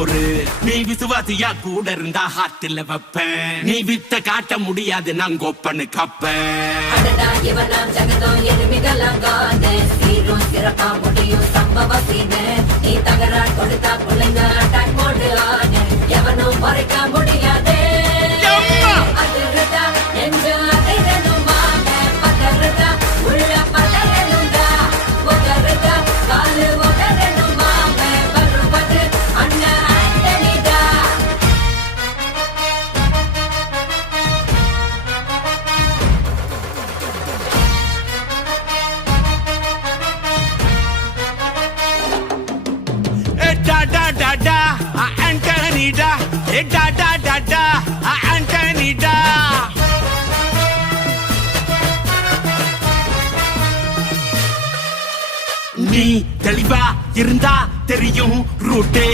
ஒரு நீ விசுவாசியா கூட இருந்தா ஹார்ட்ல வைப்பேன். நீ வித்த காட்ட முடியாது நான் கொப்பனு கப்பேன். சிறப்பா முடியும் சம்பவ சீனு நீ தகரா கொடுத்தா பிள்ளைங்க அட்டாக் போட்டு ஆனு எவனும் மறைக்க முடியாதே. அதிர்தா நெஞ்சு அதிரனுமாக பதறதா உள்ள பதறனுண்டா ஒதறதா காலு ஒதறனுமாக வருவது அண்ணன் ஆண்டனிடா. Da da da da, Antonida. Da da da da, Antonida. நீ தெளிவா இருந்தா தெரியும் ரூட்டே.